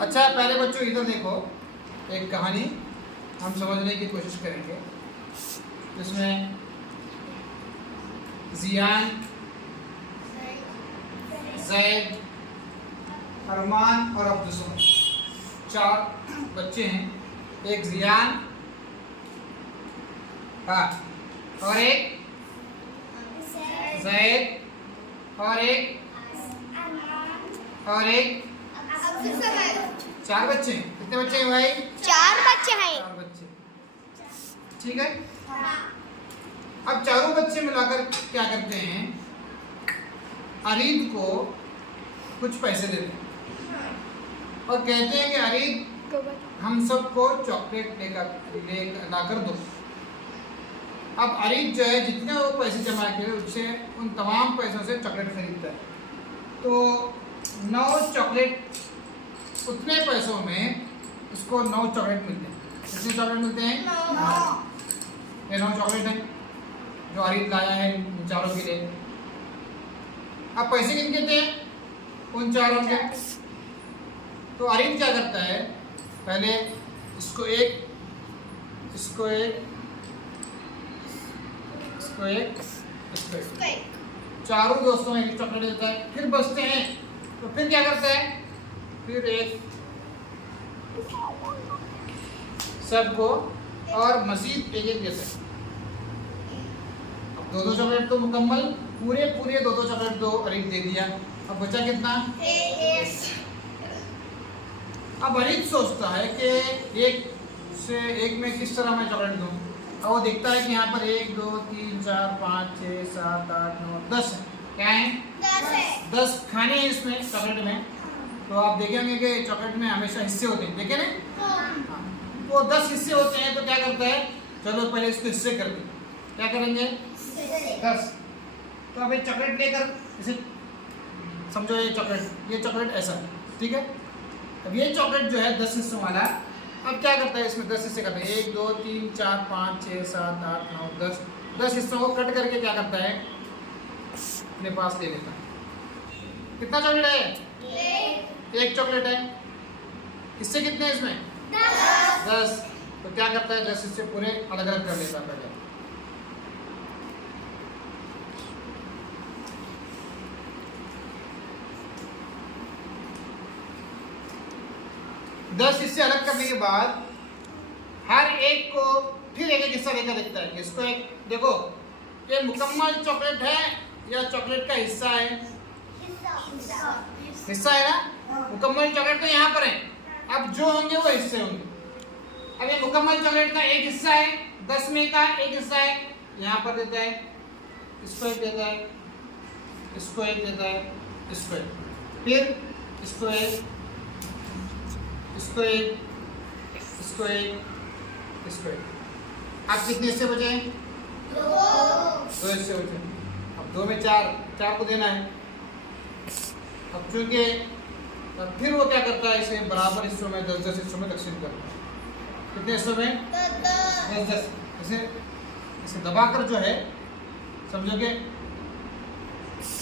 अच्छा पहले बच्चों इधर देखो, एक कहानी हम समझने की कोशिश करेंगे। इसमें जियान, जैद, अरमान और अब्दुल चार बच्चे हैं। एक जियान, हाँ, और एक जैद और एक चार बच्चे हैं। कितने बच्चे हैं भाई? चार बच्चे हैं। चार बच्चे, ठीक है। अब चारों बच्चे मिलाकर क्या करते हैं, अरीद को कुछ पैसे देते हैं और कहते हैं कि अरीद हम सबको चॉकलेट लाकर दो। अब अरीद जो है जितने वो पैसे जमा किए उससे उन तमाम पैसों से चॉकलेट खरीदता है। तो 9 चॉकलेट, उतने पैसों में उसको 9 चॉकलेट मिलते हैं। कितने चॉकलेट मिलते हैं? 9। ये 9 चॉकलेट हैं जो अरीद लाया है इन चारों के लिए। अब पैसे किनके थे? उन चारों के। तो अरीद क्या करता है, पहले इसको एक, इसको एक, इसको एक, इसको एक, चारों दोस्तों में एक चॉकलेट देता है। फिर बचते हैं तो फिर क्या करता है, फिर एक सबको और मजीद एक एक देता है। अब 2-2 चॉकलेट तो मुकम्मल पूरे 2-2 चॉकलेट तो अरीद दे दिया। अब बचा कितना? 1। अब अरीद सोचता है कि एक में किस तरह मैं चॉकलेट दूं। अब वो देखता है कि यहाँ पर 1 2 3 4 5 6 7 8 9 10 क्या है? 10 खाने हैं इसमें चॉकलेट में। तो आप देखेंगे कि चॉकलेट में हमेशा हिस्से होते हैं, देखे ना? हाँ। वो 10 हिस्से होते हैं। तो क्या करता है, चलो पहले इसको हिस्से कर दें। क्या करेंगे? 10। तो अब ये चॉकलेट लेकर इसे समझो, ये चॉकलेट ऐसा, ठीक है। अब ये चॉकलेट जो है 10 हिस्सों वाला, अब क्या करता है, इसमें 10 हिस्से करते हैं। 1 2 3 4 5 6 7 8 9 10। 10 हिस्सों को कट करके क्या करता है, अपने पास ले लेता है। कितना चॉकलेट है? 1 चॉकलेट है। हिस्से कितने हैं इसमें? 10। तो क्या करता है, 10 हिस्से पूरे अलग अलग कर लेता है पहले। दस हिस्से अलग करने के बाद हर एक को फिर एक हिस्सा लेकर देखता है। इसको एक देखो, ये मुकम्मल चॉकलेट है या चॉकलेट का हिस्सा है? हिस्सा है ना। मुकम्मल चॉकलेट तो यहाँ पर है। अब जो होंगे वो हिस्से होंगे। अब ये मुकम्मल चॉकलेट का एक हिस्सा है, 10 में का एक हिस्सा है, यहाँ पर देता है, इसको एक देता है, इसको एक देता है, इसको एक, फिर इसको एक, इसको एक, इसको एक, इसको एक। अब कितने हिस्से बचे हैं? 2 हिस्से बचे। अब 2 में 4 को देना है। अब चूंकि फिर वो क्या करता है, इसे बराबर हिस्सों में 10-10 हिस्सों में तकसीम करता है। कितने हिस्सों में? 10-10। इसे दबाकर जो है, समझो कि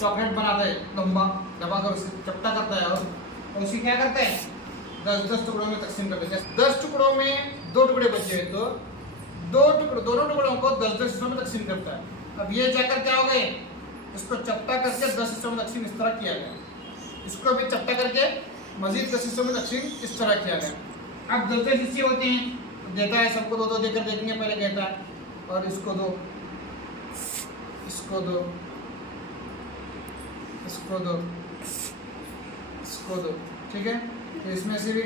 चॉकलेट बनाता है लंबा, दबाकर उसे चपटा करता है और उसे क्या करते हैं, 10-10 टुकड़ों में तकसीम करते हैं। 10 टुकड़ों में 2 टुकड़े बचे हैं तो दोनों टुकड़ों को 10-10 हिस्सों में तकसीम करता है। अब ये जाकर क्या हो गए, इसको चपटा करके 10 हिस्सों में तकसीम इस तरह किया गया। इसको भी चपटा करके मजीद 10 हिस्सों में तकसीम इस तरह किया गया। अब 10-10 हिस्से होते हैं, देता है सबको 2-2 देकर देखेंगे पहले कहता है, और इसको 2, इसको 2, इसको 2, इसको 2, ठीक है। तो इसमें से भी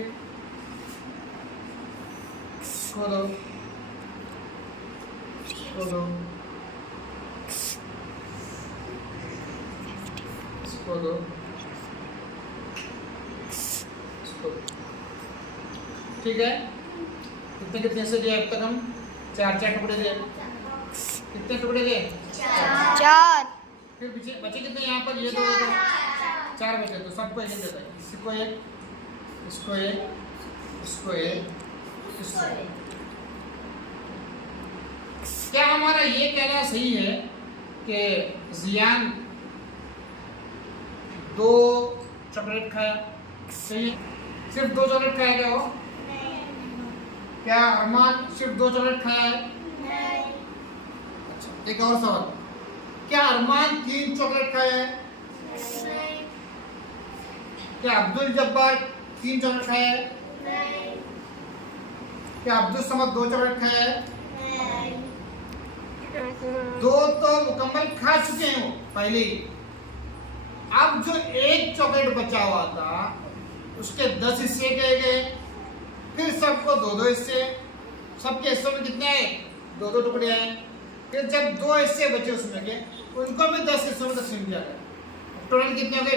इसको 2, इसको 2, इसको 2, इसको 2, ठीक है। कितने से दिए अब तक हम? 4 टुकड़े दिए। कितने टुकड़े दिए? 4। फिर बचे कितने यहाँ पर? ये 2 4 बचे। तो सबको एक देता है, इसको एक, इसको एक, इसको एक, इसको एक। क्या हमारा ये कहना सही है कि जियान 2 चॉकलेट खाया? सही है। सिर्फ 2 चॉकलेट खाया क्या वो? क्या अरमान सिर्फ 2 चॉकलेट खाया है? अच्छा, एक और सवाल, क्या अरमान 3 चॉकलेट खाया है? क्या अब्दुल जब्बार 3 चॉकलेट खाया है? क्या अब्दुल समद 2 चॉकलेट खाया है? 2 तो मुकम्मल खा चुके हैं वो पहले ही। अब जो 1 चॉकलेट बचा हुआ था उसके 10 हिस्से किए गए, फिर सबको 2-2 हिस्से, सबके हिस्सों में कितने आए? 2-2 टुकड़े आए। फिर जब 2 हिस्से बचे उसमें के, उनको भी 10 हिस्सों में तकसीम किया गया। टोटल कितने हो गए?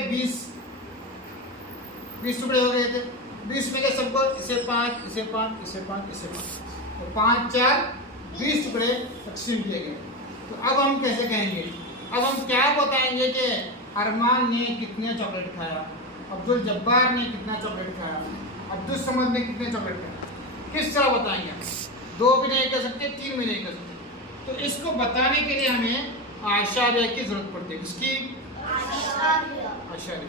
20 टुकड़े हो गए थे। 20 में के सबको इसे 5, इसे 5, इसे 5, इसे 5, तो 5, 4, 20 टुकड़े तकसीम किए गए। तो अब हम कैसे कहेंगे? अब हम क्या बताएंगे कि अरमान ने कितने चॉकलेट खाया, अब्दुल जब्बार ने कितना चॉकलेट खाया, अब्दुल समद ने कितने चॉकलेट खाया? किस तरह बताएंगे? 2 भी नहीं कर सकते, 3 भी नहीं कर सकते। तो इसको बताने के लिए हमें आशार्य की जरूरत पड़ती है। किसकी? आशार्य।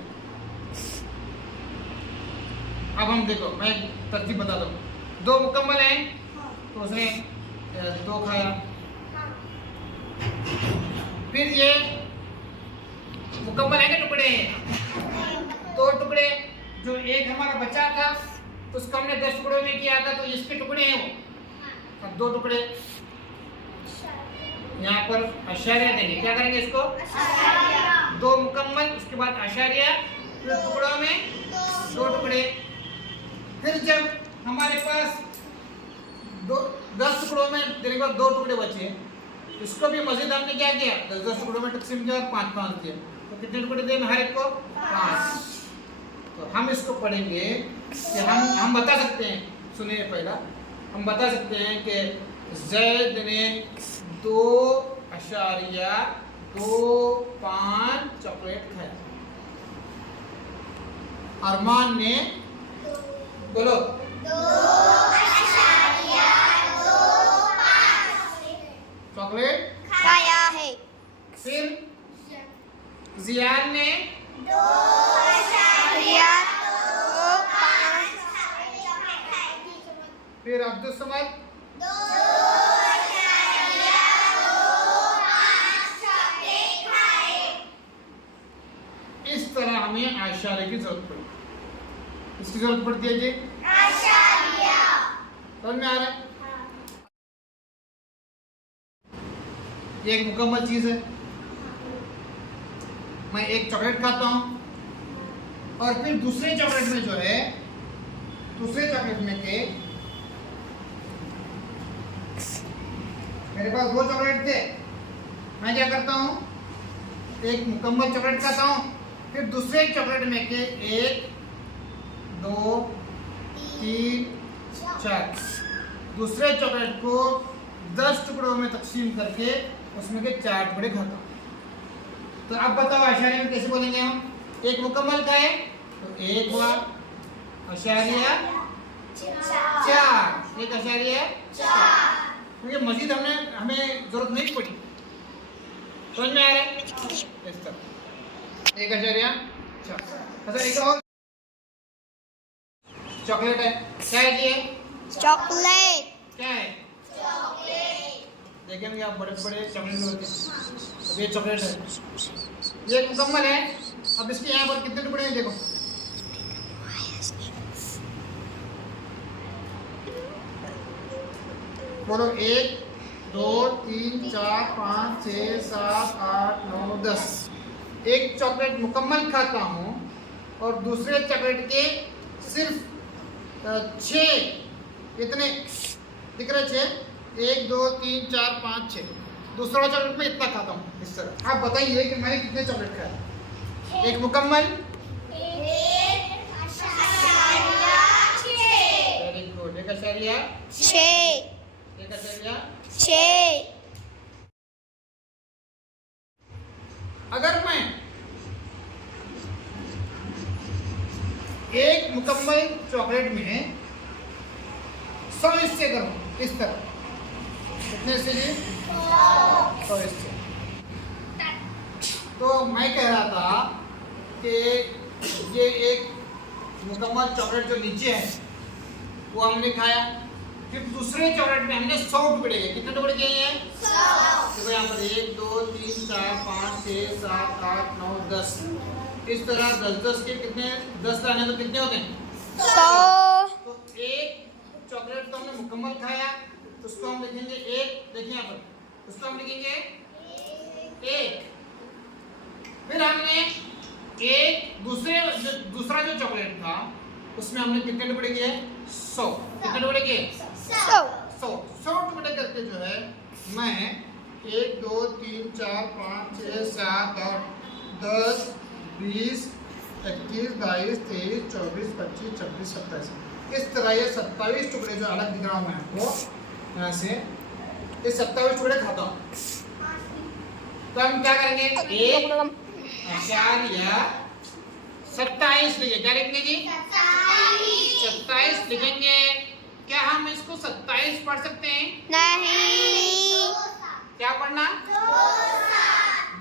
अब हम देखो, मैं तरतीब बता दूं। 2 मुकम्मल हैं तो उसने 2 खाया। फिर ये मुकम्मल है कि टुकड़े हैं? 2 टुकड़े, जो 1 हमारा बचा था उसको हमने 10 टुकड़ों में किया था, तो इसके टुकड़े हैं वो। अब 2 टुकड़े यहाँ पर आशार्य देंगे। क्या करेंगे इसको? 2 मुकम्मल, उसके बाद आशार्य, फिर टुकड़ों में 2 टुकड़े। फिर जब हमारे पास 10 टुकड़ों में देने के बाद 2 टुकड़े बचे, इसको भी मजीद हमने क्या किया? 10-10 टुकड़ों में तकसीम किया और 5-5 दिया। तो कितने टुकड़े दिए हर एक को? 5। तो हम इसको पढ़ेंगे कि हम बता सकते हैं, सुनिए पहला, हम बता सकते हैं कि जैद ने 2.25 चॉकलेट खाया। अरमान ने बोलो 2.25 चॉकलेट खाया है। फिर जियान ने 2.25 फिर अब्दुल समद 2.25 चॉकलेट खाए। इस तरह हमें आशार्य की जरूरत पड़ी। इसकी जरूरत पड़ती है जी आशार्य। समझ में आ रहा है? ये एक मुकम्मल चीज है। मैं 1 चॉकलेट खाता हूं और फिर दूसरे चॉकलेट में जो है, दूसरे चॉकलेट में के मेरे पास 2 चॉकलेट थे, मैं क्या करता हूं? 1 मुकम्मल चॉकलेट खाता हूं, फिर दूसरे चॉकलेट में के 1, 2, 3, 4 दूसरे चॉकलेट को 10 टुकड़ों में तकसीम करके उसमें के 4 टुकड़े खाता हूं। तो अब बताओ आशार्य में कैसे बोलेंगे हम? 1 मुकम्मल का है तो 1 हुआ, आशार्य 4, 1 आशार्य 4, क्योंकि मजीद हमें जरूरत नहीं पड़ी। समझ में आ रहा है? इस तरह 1 आशार्य 4। अच्छा, एक और चॉकलेट है। क्या है जी? चॉकलेट। क्या है? देखेंगे आप, बड़े बड़े चॉकलेट होते हैं। अब ये चॉकलेट है, ये मुकम्मल है। अब इसके यहाँ पर कितने टुकड़े हैं? देखो, बोलो 1, 2, 3, 4, 5, 6, 7, 8, 9, 10। 1 चॉकलेट मुकम्मल खाता हूँ और दूसरे चॉकलेट के सिर्फ 6, कितने दिख रहे? 6, 1, 2, 3, 4, 5, 6। दूसरा चॉकलेट में इतना खाता हूँ। इस तरह आप बताइए कि मैंने कितने चॉकलेट खाया? 1 मुकम्मल, वेरी गुड, 1 आशार्य 6। 1 आशार्य 6। अगर मैं 1 मुकम्मल चॉकलेट में 100 हिस्से करूं, इस तरह कितने हिस्से जी? 100 हिस्से। तो मैं कह रहा था कि ये एक मुकम्मल चॉकलेट जो नीचे है वो हमने खाया। फिर दूसरे चॉकलेट में हमने 100 टुकड़े किए। कितने टुकड़े किए हैं? 100। देखो यहाँ पर 1 2 3 4 5 6 7 8 9 10। इस तरह 10-10 के कितने 10 लाने तो कितने होते हैं? 100। तो एक चॉकलेट तो हमने मुकम्मल खाया, उसको हम लिखेंगे 1। देखिए यहाँ पर उसको हम लिखेंगे 1। फिर हमने दूसरा जो चॉकलेट था उसमें हमने कितने टुकड़े किए? 100। कितने टुकड़े किए? 100 टुकड़े करके जो है मैं 1 2 3 4 5 6 7 8 10 20 21 22 23 24 25 26 27। इस तरह ये 27 टुकड़े जो अलग दिख रहा हूँ मैं आपको यहाँ से, ये 27 टुकड़े खाता हूँ। तो हम क्या करेंगे? 1.27 लिखेंगे। क्या लिखेंगे जी? 27 लिखेंगे। क्या हम इसको 27 पढ़ सकते हैं? नहीं। क्या पढ़ना?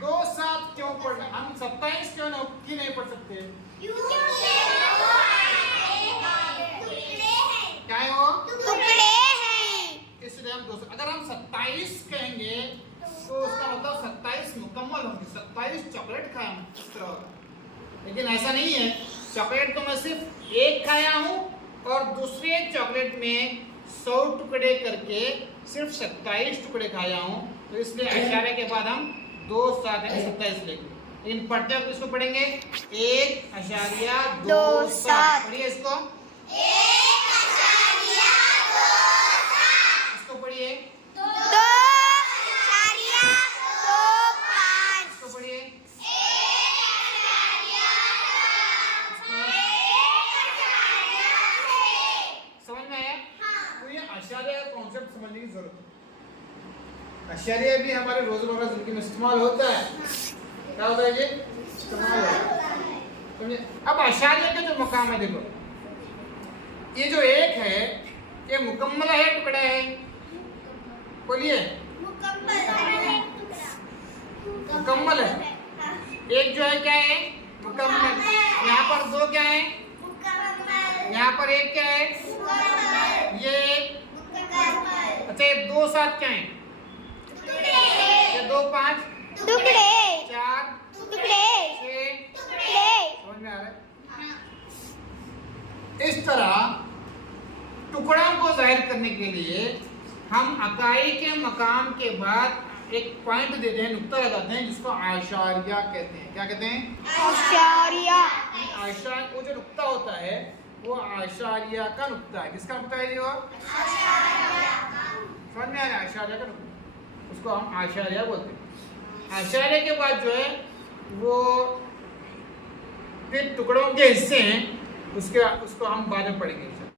2-7 क्यों पढ़ना? हम 27 क्यों नहीं पढ़ सकते? क्या है वो? टुकड़े हैं। इसलिए हम 200। अगर हम 27 कहेंगे तो उसका मतलब 27 मुकम्मल होंगे, 27 चॉकलेट खाए हम, इस तरह होगा। लेकिन ऐसा नहीं है। चॉकलेट तो मैं सिर्फ 1 खाया हूँ और दूसरे चॉकलेट में 100 टुकड़े करके सिर्फ 27 टुकड़े खाया हूँ। तो इसलिए इशारे के बाद हम 2-7 27 लेंगे। लेकिन पढ़ते वक्त इसको पढ़ेंगे 1.27। पढ़िए इसको। इसको पढ़िए। 2.25। इसको पढ़िए। समझ में आया? तो ये आशार्य का कॉन्सेप्ट समझने की जरूरत है। आशार्य भी हमारे रोजमर्रा जिंदगी में इस्तेमाल होता है। क्या होता है ये? इस्तेमाल होता है। समझे? अब आशार्य का जो मकाम है, देखो ये जो 1 है ये मुकम्मल है टुकड़ा है? बोलिए। मुकम्मल है। एक जो है क्या है? मुकम्मल। यहाँ पर 2 क्या है? यहाँ पर 1 क्या है? ये 1। अच्छा, ये 2-7 क्या है? ये 2-5 टुकड़े। 4 टुकड़े। 6। टुकड़े। समझ में आ रहा है? इस तरह टुकड़ों को जाहिर करने के लिए हम अकाई के मकाम के बाद एक पॉइंट देते हैं, नुक्ता लगाते हैं, जिसको आशारिया कहते हैं। क्या कहते हैं? आशारिया। वो जो नुक्ता होता है वो आशारिया का नुक्ता है। किसका नुक्ता है? वो समझ में आ रहा है? आशारिया का नुक्ता, उसको हम आशारिया बोलते हैं। आशारिया के बाद जो है वो फिर टुकड़ों के हिस्से हैं, उसको हम बाद में पढ़ेंगे।